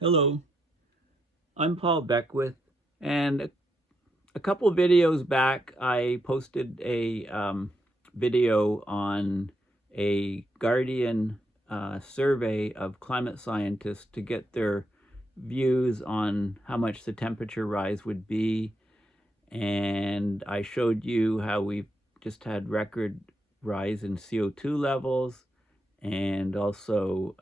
Hello, I'm Paul Beckwith, and a couple of videos back I posted a video on a Guardian survey of climate scientists to get their views on how much the temperature rise would be, and I showed you how we've just had record rise in CO2 levels, and also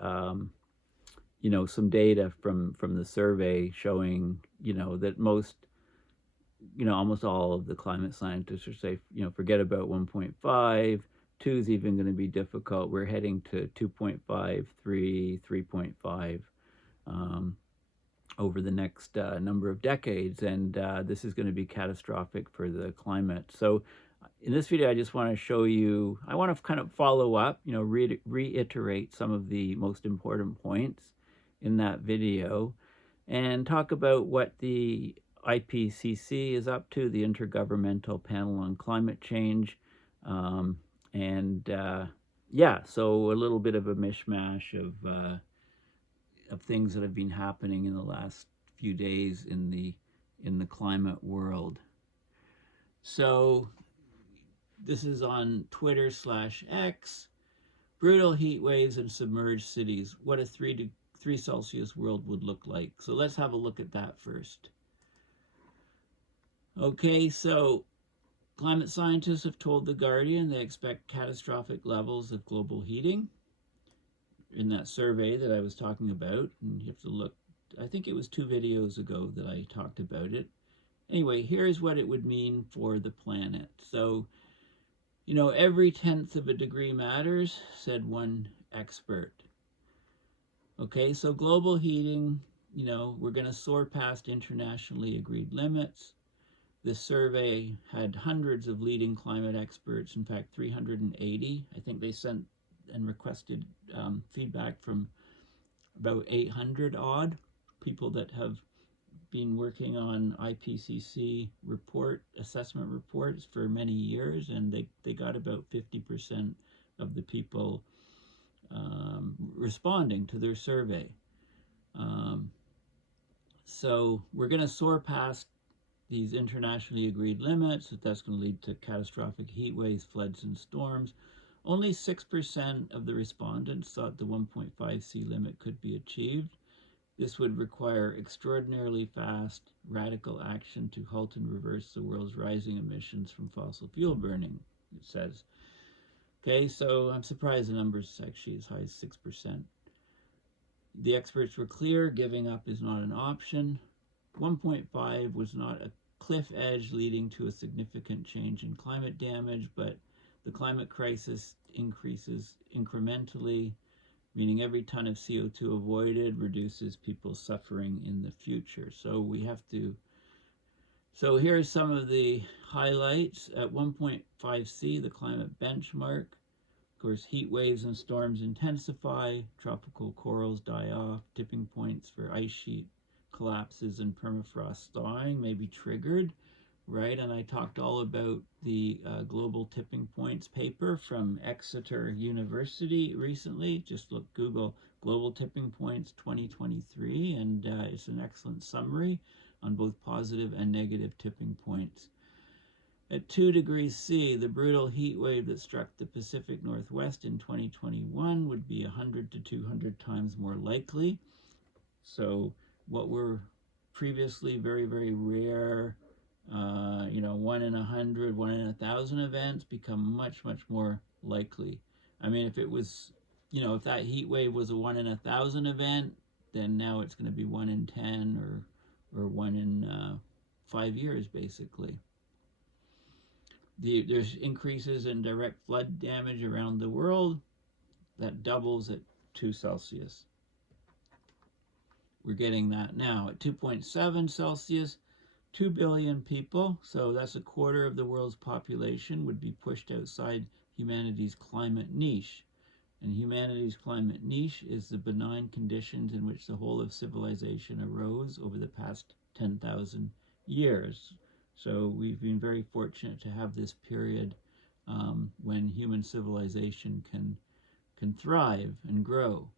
some data from the survey showing, that almost all of the climate scientists are saying, forget about 1.5, 2 is even going to be difficult. We're heading to 2.5, 3, 3.5 over the next number of decades, and this is going to be catastrophic for the climate. So in this video, I just want to show you, I want to kind of follow up, reiterate some of the most important points in that video and talk about what the IPCC is up to, the Intergovernmental Panel on Climate Change. So a little bit of a mishmash of things that have been happening in the last few days in the climate world. So this is on Twitter/X. Brutal heat waves and submerged cities. What a 3 Celsius world would look like. So let's have a look at that first. Okay, so climate scientists have told The Guardian they expect catastrophic levels of global heating in that survey that I was talking about. And you have to look, I think it was 2 videos ago that I talked about it. Anyway, here's what it would mean for the planet. So, every 1/10 of a degree matters, said one expert. Okay, so global heating, we're going to soar past internationally agreed limits. This survey had hundreds of leading climate experts, in fact, 380. I think they sent and requested feedback from about 800 odd people that have been working on IPCC assessment reports for many years, and they got about 50% of the people responding to their survey. So we're going to soar past these internationally agreed limits. That's going to lead to catastrophic heat waves, floods, and storms. Only 6% of the respondents thought the 1.5 C limit could be achieved. This would require extraordinarily fast, radical action to halt and reverse the world's rising emissions from fossil fuel burning, it says. Okay, so I'm surprised the number is actually as high as 6%. The experts were clear, giving up is not an option. 1.5 was not a cliff edge leading to a significant change in climate damage, but the climate crisis increases incrementally, meaning every ton of CO2 avoided reduces people's suffering in the future. So here are some of the highlights. At 1.5 C, the climate benchmark, of course, heat waves and storms intensify, tropical corals die off, tipping points for ice sheet collapses and permafrost thawing may be triggered, right? And I talked all about the global tipping points paper from Exeter University recently. Just Google global tipping points 2023, and it's an excellent summary on both positive and negative tipping points. At 2 degrees C, the brutal heat wave that struck the Pacific Northwest in 2021 would be 100 to 200 times more likely. So what were previously very, very rare, 1 in 100, 1 in 1,000 events become much, much more likely. I mean, if it was, if that heat wave was a 1 in 1,000 event, then now it's going to be 1 in 10 or 1 in 5 years, basically. There's increases in direct flood damage around the world that doubles at 2 Celsius. We're getting that now. At 2.7 Celsius, 2 billion people, so that's a quarter of the world's population, would be pushed outside humanity's climate niche. And humanity's climate niche is the benign conditions in which the whole of civilization arose over the past 10,000 years. So we've been very fortunate to have this period when human civilization can thrive and grow.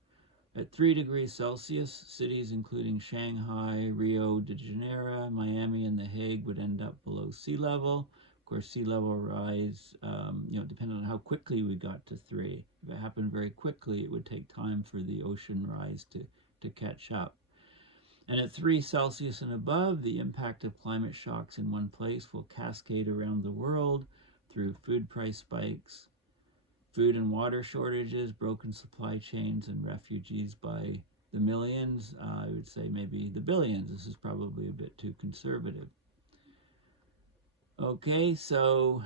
At 3 degrees Celsius, cities including Shanghai, Rio de Janeiro, Miami, and The Hague would end up below sea level. Of course, sea level rise, depending on how quickly we got to 3. If it happened very quickly, it would take time for the ocean rise to catch up. And at 3 Celsius and above, the impact of climate shocks in one place will cascade around the world through food price spikes, food and water shortages, broken supply chains, and refugees by the millions. I would say maybe the billions. This is probably a bit too conservative. Okay, so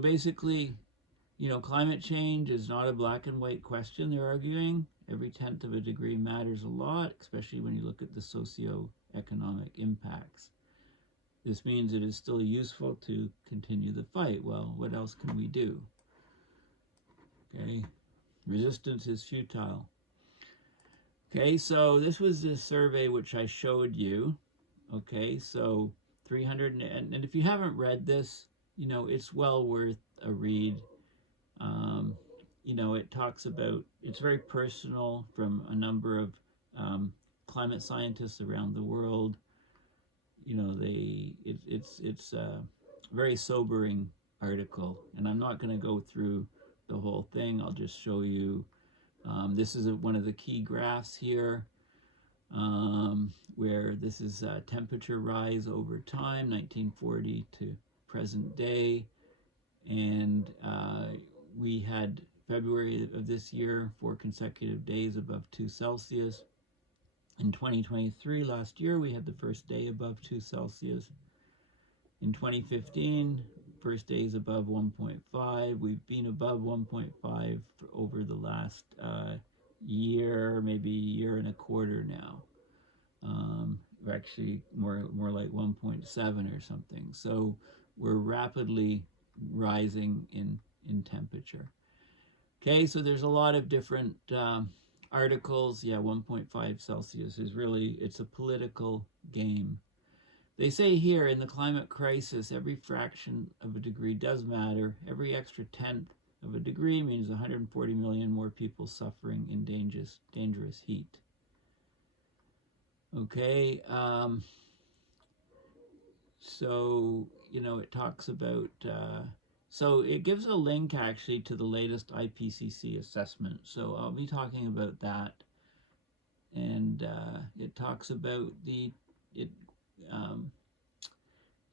basically, climate change is not a black and white question, they're arguing. Every 1/10 of a degree matters a lot, especially when you look at the socio-economic impacts. This means it is still useful to continue the fight. Well, what else can we do? Okay, resistance is futile. Okay, so this was the survey which I showed you. Okay, so 300, and if you haven't read this, it's well worth a read. It talks about, it's very personal from a number of climate scientists around the world. It's a very sobering article, and I'm not going to go through the whole thing. I'll just show you. This is one of the key graphs here, where this is temperature rise over time, 1940 to present day, and we had February of this year 4 consecutive days above 2 Celsius. In 2023, last year, we had the first day above 2 Celsius. In 2015, first days above 1.5. We've been above 1.5 for over the last year, maybe year and a quarter now. We're actually more like 1.7 or something. So we're rapidly rising in temperature. Okay, so there's a lot of different articles. Yeah, 1.5 Celsius is really, it's a political game. They say here, in the climate crisis, every fraction of a degree does matter. Every extra 1/10 of a degree means 140 million more people suffering in dangerous heat. Okay, so, it talks about, so it gives a link actually to the latest IPCC assessment. So I'll be talking about that. And it talks about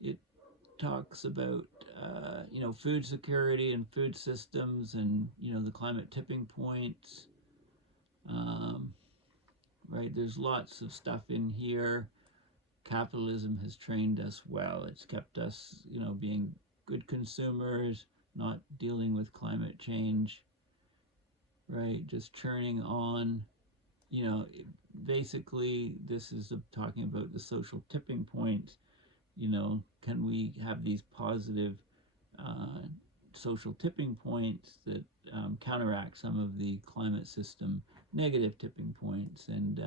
it talks about food security and food systems, and the climate tipping points. Right, there's lots of stuff in here. Capitalism has trained us well. It's kept us, being good consumers, not dealing with climate change. Right, just churning on. Basically, this is talking about the social tipping point. Can we have these positive social tipping points that counteract some of the climate system negative tipping points? And,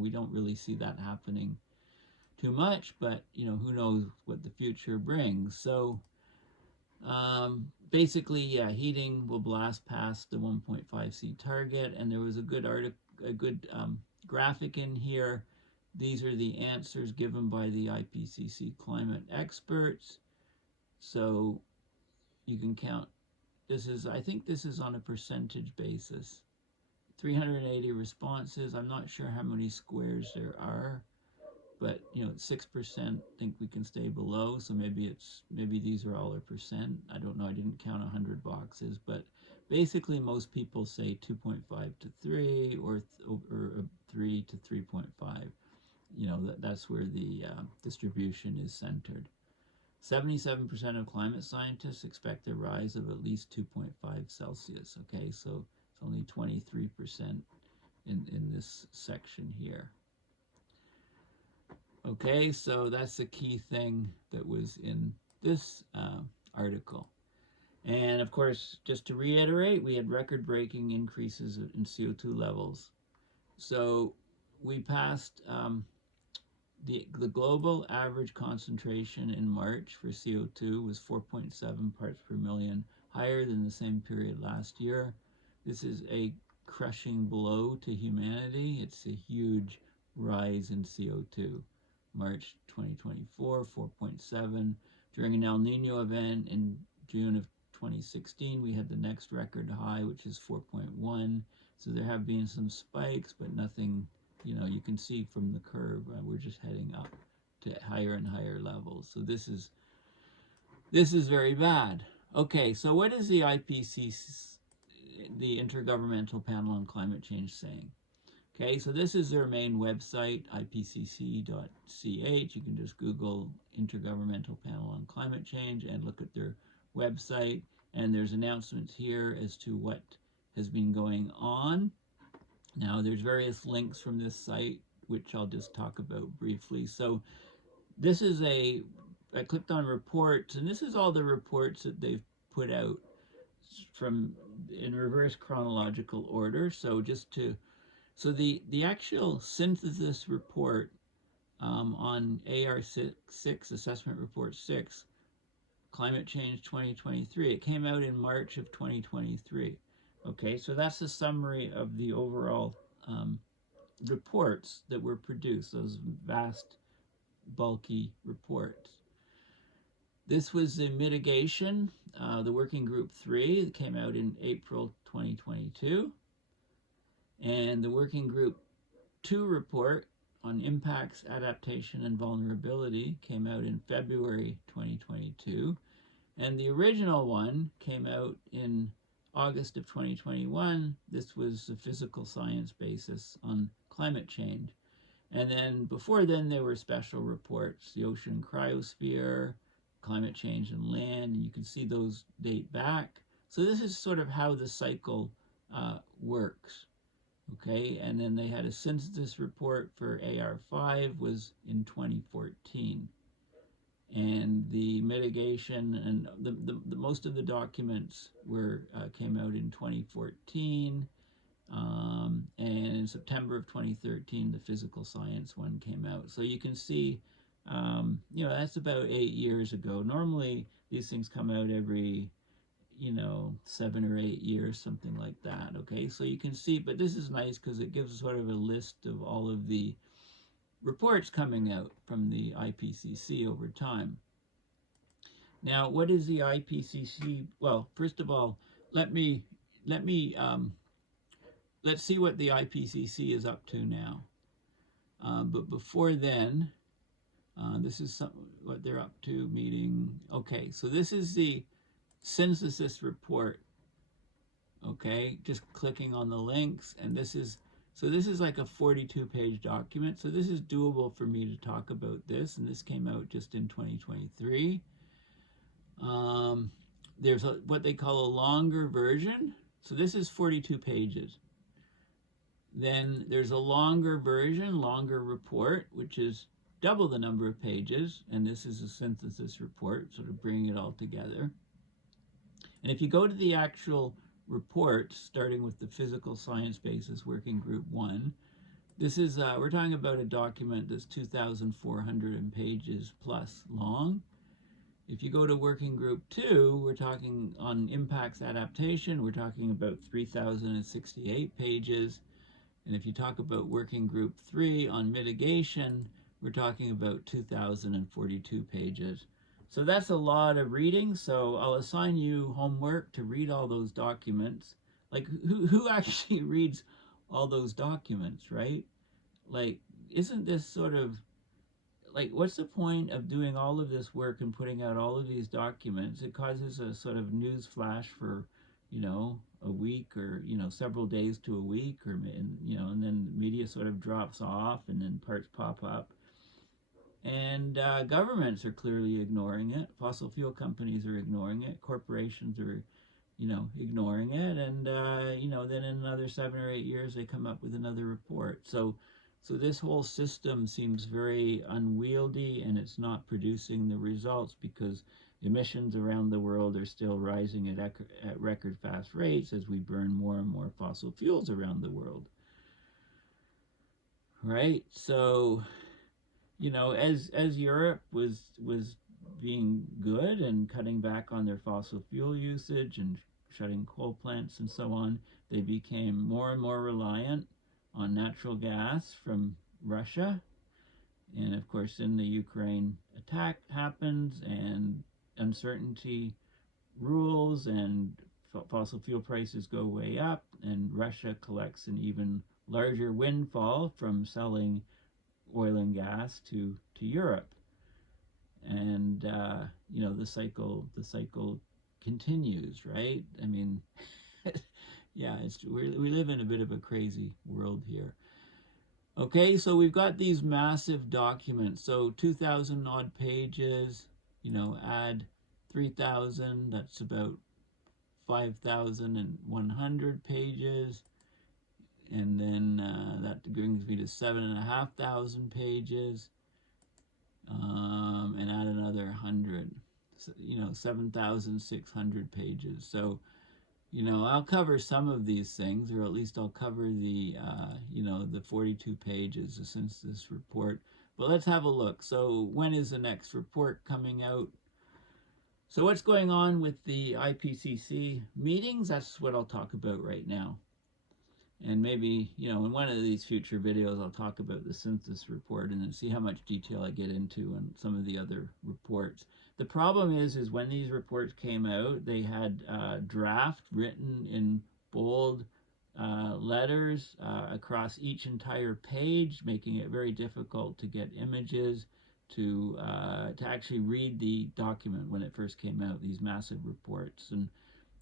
we don't really see that happening too much, but, who knows what the future brings. So, basically, yeah, heating will blast past the 1.5 C target, and there was a good graphic in here. These are the answers given by the IPCC climate experts. So you can count. I think this is on a percentage basis. 380 responses. I'm not sure how many squares there are, but 6% think we can stay below. So maybe these are all a percent. I don't know. I didn't count 100 boxes, but basically most people say 2.5 to 3 or 3 to 3.5. That's where the distribution is centered. 77% of climate scientists expect a rise of at least 2.5 Celsius. Okay, so it's only 23% in this section here. Okay, so that's the key thing that was in this article. And of course, just to reiterate, we had record-breaking increases in CO2 levels. So we passed the global average concentration in March for CO2 was 4.7 parts per million, higher than the same period last year. This is a crushing blow to humanity. It's a huge rise in CO2. March 2024, 4.7. During an El Nino event in June of 2016, we had the next record high, which is 4.1. So there have been some spikes, but nothing, you can see from the curve, we're just heading up to higher and higher levels. So this is very bad. Okay, so what is the IPCC, the Intergovernmental Panel on Climate Change, saying? Okay, so this is their main website, ipcc.ch. You can just Google Intergovernmental Panel on Climate Change and look at their website. And there's announcements here as to what has been going on. Now, there's various links from this site, which I'll just talk about briefly. So this is I clicked on reports, and this is all the reports that they've put out in reverse chronological order. So so the actual synthesis report on AR6 Assessment Report 6, Climate Change 2023, it came out in March of 2023. Okay, so that's a summary of the overall reports that were produced, those vast, bulky reports. This was the mitigation, the Working Group 3, that came out in April 2022. And the Working Group 2 report on impacts, adaptation, and vulnerability came out in February 2022. And the original one came out in August of 2021. This was the physical science basis on climate change. And then before then, there were special reports, the ocean cryosphere, climate change and land, and you can see those date back. So this is sort of how the cycle works. Okay, and then they had a synthesis report for AR5 was in 2014. And the mitigation and the most of the documents came out in 2014. And in September of 2013, the physical science one came out. So you can see, that's about 8 years ago. Normally, these things come out every 7 or 8 years, something like that. Okay, so you can see, but this is nice because it gives sort of a list of all of the reports coming out from the IPCC over time. Now, what is the IPCC? Well, first of all, let's see what the IPCC is up to now. But before then, this is what they're up to meeting. Okay, so this is the synthesis report. Okay, just clicking on the links, and this is like a 42-page document. So this is doable for me to talk about this, and this came out just in 2023. There's what they call a longer version. So this is 42 pages. Then there's a longer version, longer report, which is double the number of pages, and this is a synthesis report, sort of bringing it all together. And if you go to the actual reports, starting with the physical science basis Working Group 1, this is, we're talking about a document that's 2,400 pages plus long. If you go to Working Group 2, we're talking on impacts adaptation, we're talking about 3,068 pages. And if you talk about Working Group 3 on mitigation, we're talking about 2,042 pages. So that's a lot of reading, so I'll assign you homework to read all those documents. Like, who actually reads all those documents, right? Like, isn't this sort of, like, what's the point of doing all of this work and putting out all of these documents? It causes a sort of news flash for, a week or, several days to a week, or, and then media sort of drops off and then parts pop up. And governments are clearly ignoring it. Fossil fuel companies are ignoring it. Corporations are, ignoring it. And, then in another 7 or 8 years, they come up with another report. So this whole system seems very unwieldy, and it's not producing the results because emissions around the world are still rising at record fast rates as we burn more and more fossil fuels around the world. Right? So, as Europe was being good and cutting back on their fossil fuel usage and shutting coal plants and so on, they became more and more reliant on natural gas from Russia. And of course, then the Ukraine attack happens and uncertainty rules, and fossil fuel prices go way up, and Russia collects an even larger windfall from selling oil and gas to Europe. And the cycle continues, right? I mean, yeah, we live in a bit of a crazy world here. Okay, so we've got these massive documents. So 2,000 odd pages, add 3,000, that's about 5,100 pages. And then that brings me to 7,500 pages. And add another 100, 7,600 pages. So, I'll cover some of these things, or at least I'll cover the 42 pages, the census report. But let's have a look. So when is the next report coming out? So what's going on with the IPCC meetings? That's what I'll talk about right now. And maybe, in one of these future videos, I'll talk about the census report and then see how much detail I get into on some of the other reports. The problem is when these reports came out, they had draft written in bold letters across each entire page, making it very difficult to get images to actually read the document when it first came out, these massive reports. And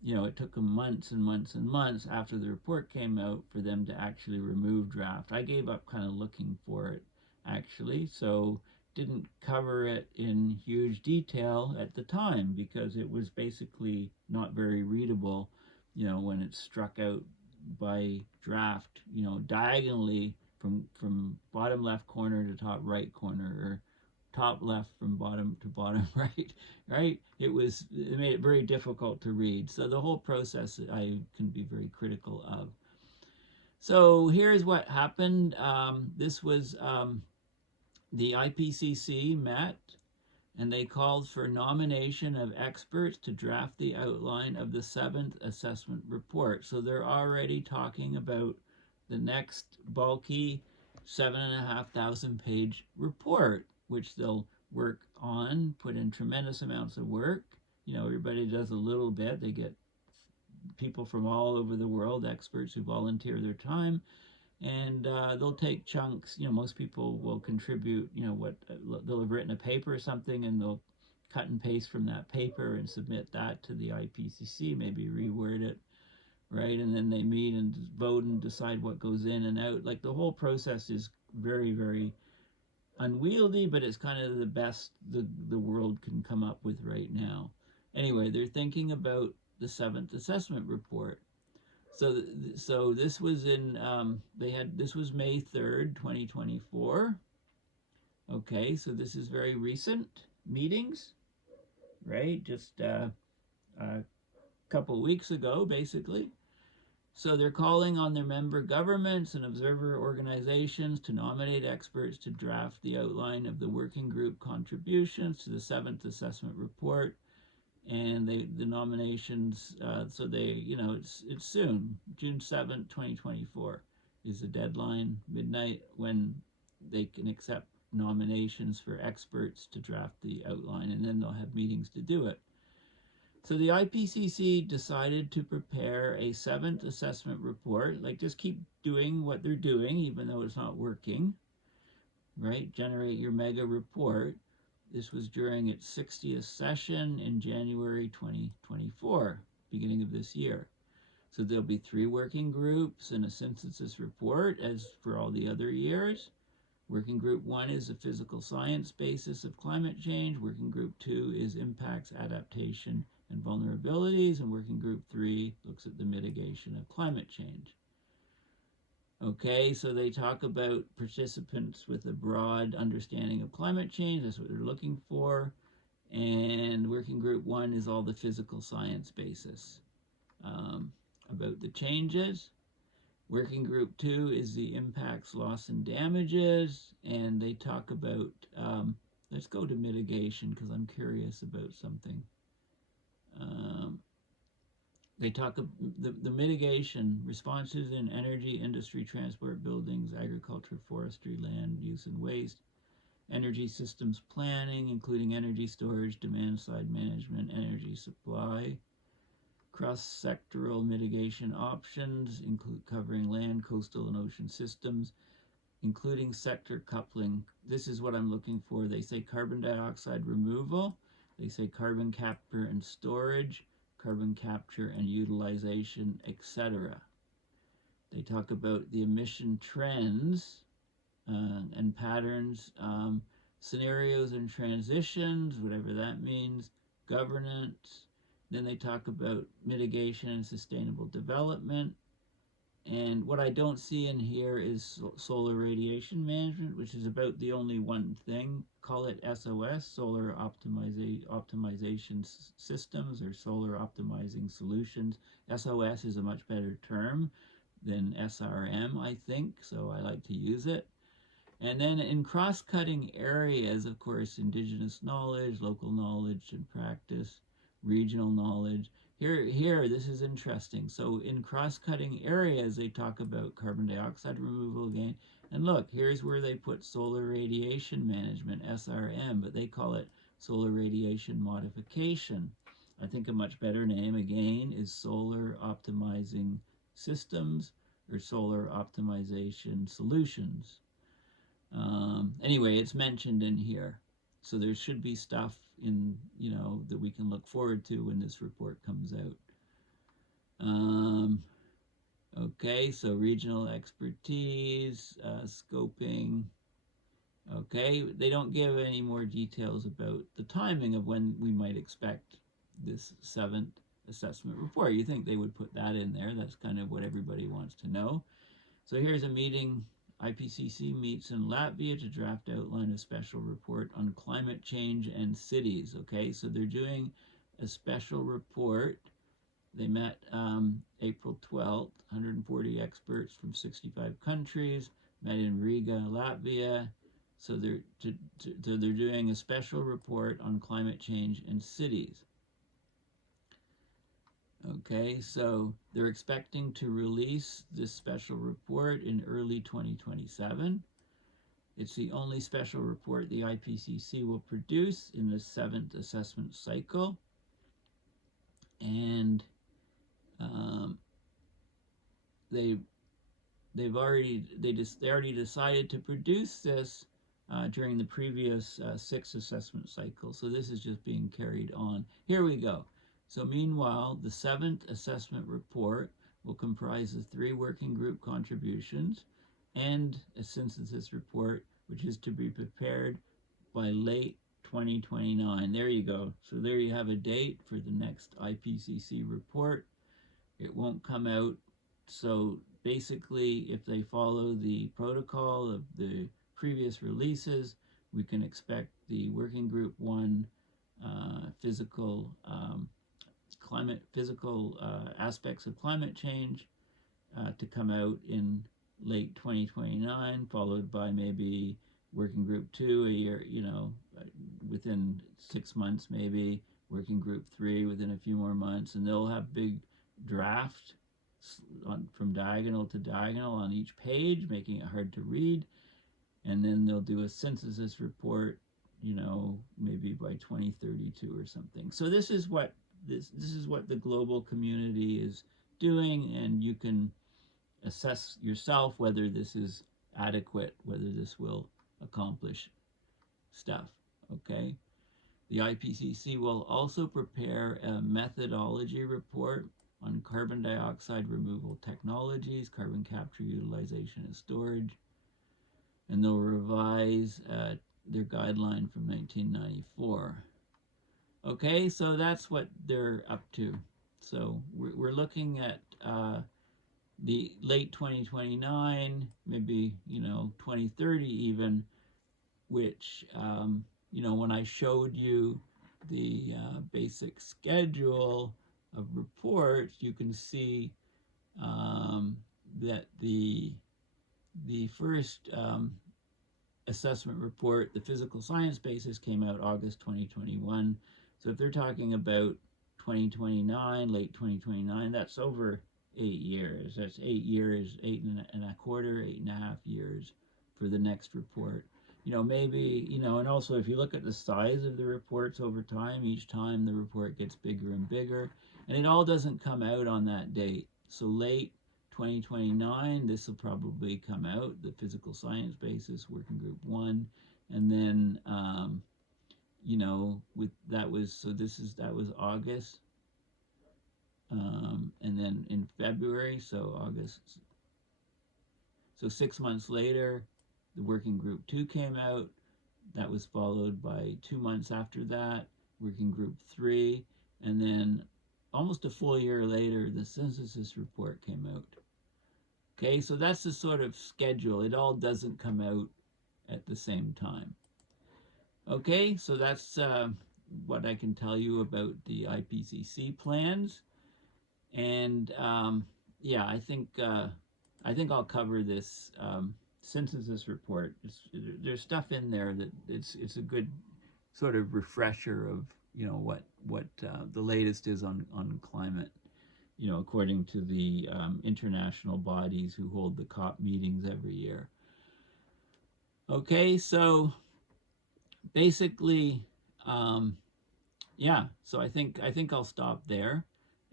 it took them months and months and months after the report came out for them to actually remove draft. I gave up kind of looking for it, actually, so didn't cover it in huge detail at the time because it was basically not very readable, when it's struck out by draft, diagonally from bottom left corner to top right corner, or top left from bottom to bottom right? It made it very difficult to read. So the whole process I can be very critical of. So here's what happened. This was the IPCC met, and they called for nomination of experts to draft the outline of the 7th assessment report. So they're already talking about the next bulky 7,500 page report, which they'll work on, put in tremendous amounts of work. Everybody does a little bit. They get people from all over the world, experts who volunteer their time, and they'll take chunks. Most people will contribute, they'll have written a paper or something, and they'll cut and paste from that paper and submit that to the IPCC, maybe reword it, right? And then they meet and vote and decide what goes in and out. Like, the whole process is very, very unwieldy, but it's kind of the best the world can come up with right now. Anyway, they're thinking about the 7th assessment report. So this was in this was May 3rd, 2024. Okay, so this is very recent meetings, right? Just a couple weeks ago, basically. So they're calling on their member governments and observer organizations to nominate experts to draft the outline of the working group contributions to the 7th assessment report. And the nominations, so it's soon. June 7th, 2024 is the deadline, midnight, when they can accept nominations for experts to draft the outline, and then they'll have meetings to do it. So the IPCC decided to prepare a 7th assessment report, like just keep doing what they're doing, even though it's not working, right? Generate your mega report. This was during its 60th session in January 2024, beginning of this year. So there'll be 3 working groups and a synthesis report, as for all the other years. Working group 1 is the physical science basis of climate change. Working group 2 is impacts, adaptation, and vulnerabilities. And working group 3 looks at the mitigation of climate change. Okay, so they talk about participants with a broad understanding of climate change. That's what they're looking for. And working group 1 is all the physical science basis about the changes. Working group 2 is the impacts, loss, and damages. And they talk about, let's go to mitigation because I'm curious about something. They talk of the mitigation responses in energy, industry, transport, buildings, agriculture, forestry, land use and waste, energy systems planning, including energy storage, demand side management, energy supply, cross-sectoral mitigation options, include covering land, coastal, and ocean systems, including sector coupling. This is what I'm looking for. They say carbon dioxide removal. They say carbon capture and storage, carbon capture and utilization, etc. They talk about the emission trends and patterns, scenarios and transitions, whatever that means, governance. Then they talk about mitigation and sustainable development. And what I don't see in here is solar radiation management, which is about the only one thing. Call it SOS, solar optimization systems, or solar optimizing solutions. SOS is a much better term than SRM, I think, so I like to use it. And then in cross-cutting areas, of course, indigenous knowledge, local knowledge and practice, regional knowledge. Here, this is interesting. So in cross-cutting areas, they talk about carbon dioxide removal again. And look, here's where they put solar radiation management, SRM, but they call it solar radiation modification. I think a much better name, again, is solar optimizing systems or solar optimization solutions. Anyway, it's mentioned in here. So there should be stuff in, that we can look forward to when this report comes out. Okay, so regional expertise, scoping. Okay, they don't give any more details about the timing of when we might expect this 7th assessment report. You think they would put that in there. That's kind of what everybody wants to know. So here's a meeting. IPCC meets in Latvia to draft outline a special report on climate change and cities. Okay, so they're doing a special report. They met April 12th, 140 experts from 65 countries, met in Riga, Latvia. So they're doing a special report on climate change and cities. Okay, so they're expecting to release this special report in early 2027. It's the only special report the IPCC will produce in the 7th assessment cycle. And they already decided to produce this during the previous 6 assessment cycles. So this is just being carried on. Here we go. So meanwhile, the 7th assessment report will comprise of 3 working group contributions and a synthesis report, which is to be prepared by late 2029. There you go. So there you have a date for the next IPCC report. It won't come out. So basically, if they follow the protocol of the previous releases, we can expect the working group 1 physical aspects of climate change to come out in late 2029, followed by maybe working group 2 a year, within 6 months maybe, working group 3 within a few more months, and they'll have big draft from diagonal to diagonal on each page, making it hard to read, and then they'll do a synthesis report, maybe by 2032 or something. So this is what the global community is doing, and you can assess yourself whether this is adequate, whether this will accomplish stuff. Okay, the IPCC will also prepare a methodology report on carbon dioxide removal technologies, carbon capture, utilization, and storage, and they'll revise their guideline from 1994. Okay, so that's what they're up to. So we're looking at the late 2029, maybe 2030 even, which when I showed you the basic schedule of reports, you can see that the first assessment report, the physical science basis, came out August 2021. So if they're talking about 2029, late 2029. That's over 8 years. That's 8 years, 8.25 years for the next report. Maybe, and also if you look at the size of the reports over time, each time the report gets bigger and bigger, and it all doesn't come out on that date. So late 2029, this will probably come out, the physical science basis, working group 1, and then, that was August, and then in February, so August, so 6 months later, the working group 2 came out. That was followed by 2 months after that, working group 3, and then almost a full year later, the synthesis report came out. Okay, so that's the sort of schedule. It all doesn't come out at the same time. Okay, so that's what I can tell you about the IPCC plans. And yeah, I think I'll cover this synthesis report. There's stuff in there that it's a good sort of refresher of what the latest is on climate, according to the international bodies who hold the COP meetings every year. Okay, so basically, yeah, so I think I'll stop there,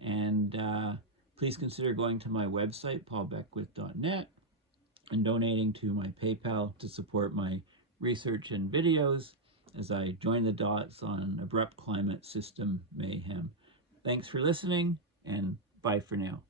and please consider going to my website, paulbeckwith.net, and donating to my PayPal to support my research and videos as I join the dots on abrupt climate system mayhem. Thanks for listening, and bye for now.